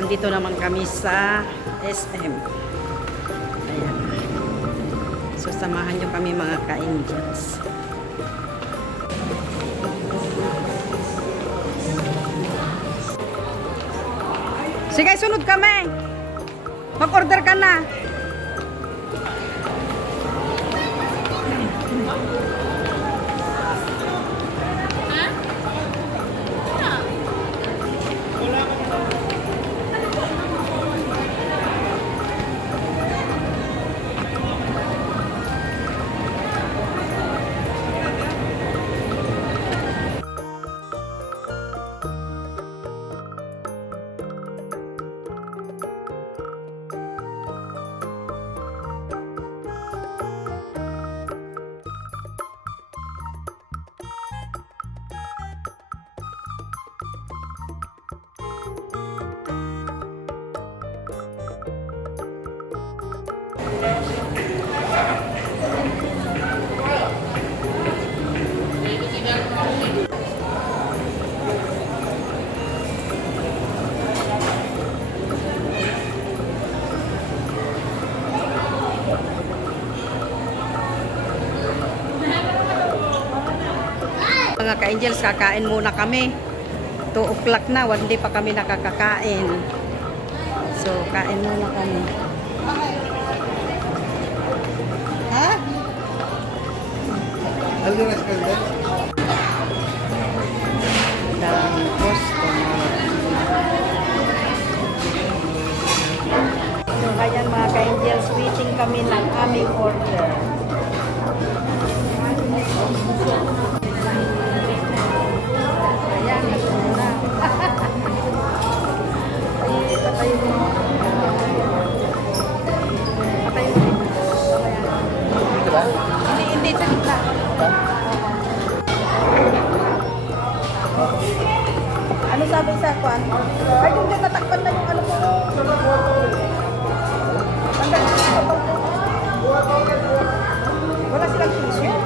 andito naman kami sa SM. Ayan. So, samahan nyo kami mga ka-angels. Sige, sunod kami. Mag-order ka na. Mga ka-angels, kakain muna kami. 2 o'clock na, hindi pa kami nakakakain. So, kain muna kami. Ha? Daming customer. So, ayan mga ka-angels, waiting kami ng aming order. Ayan, na. Ay, patay mo. Patay mo. Dito ba? Hindi, sa gitna. Ano sabi sa kwan? Ay, hindi natakpan na yung ano ko. Wala silang tissue.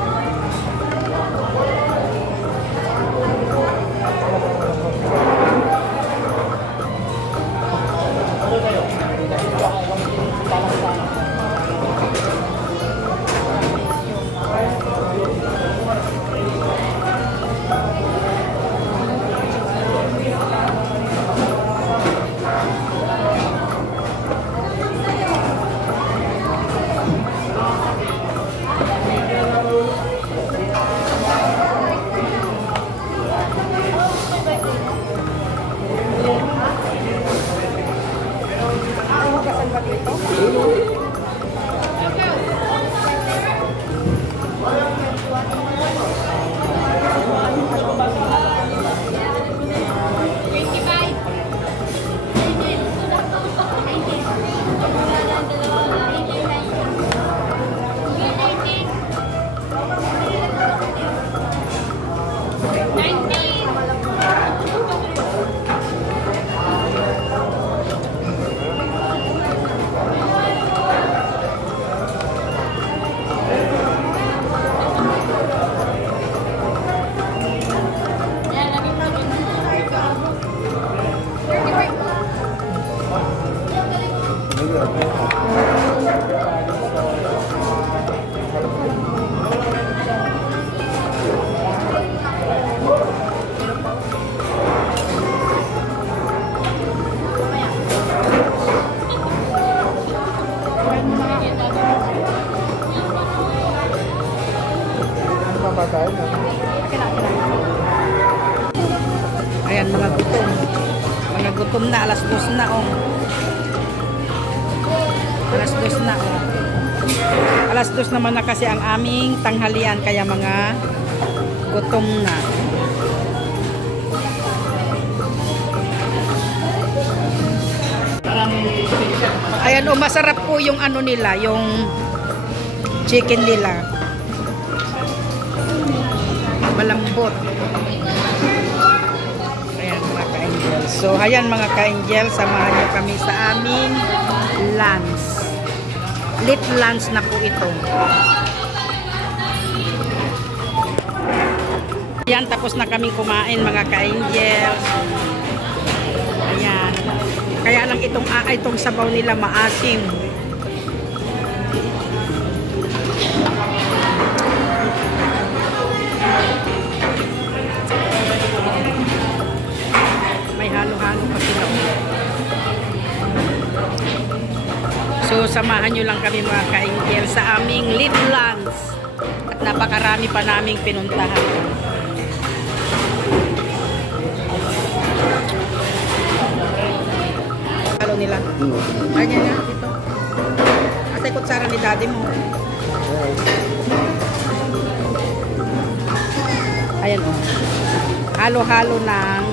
Ayan, mga gutom. Mga gutom na, alas 2 na, oh. Alas 2 na, oh. Alas 2 naman na kasi ang aming tanghalian, kaya mga gutom na. Ayan, oh, masarap po yung ano nila, yung chicken nila. Malambot. Ayan mga ka-angel. So, ayan mga ka-angel, samahan niyo kami sa aming lunch. Late lunch na po ito. Ayan, tapos na kami kumain mga ka-angel. Ayan. Kaya lang itong sabaw nila maasim. May halo-halo pa sila. So, samahan nyo lang kami mga ka-angel sa aming Little Lands. At napakarami pa naming pinuntahan. Halo nila. Kanya nga, dito. Asa yung kutsara ni daddy mo. Ayan o. Halo-halo ng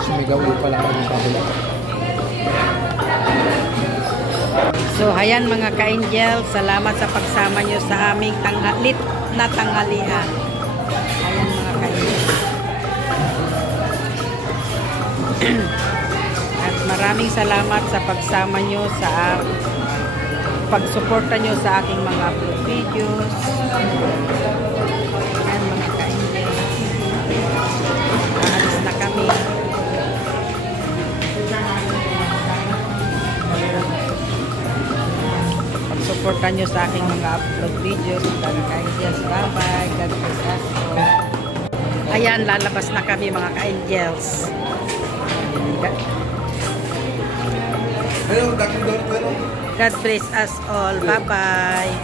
sumigaw pala kami sa kabila. So, ayan mga ka-angel, salamat sa pagsama nyo sa aming lit na tanghalian. Ayan mga ka-angel. At maraming salamat sa pagsama nyo sa pagsuporta nyo sa aking mga upload videos. Ayan mga ka-angel. Aalis na kami. Supportan nyo sa aking mga upload videos. Mga ka-angels, bye-bye. God bless us. Ayan, lalabas na kami mga ka-angels. God bless us all. Bye-bye.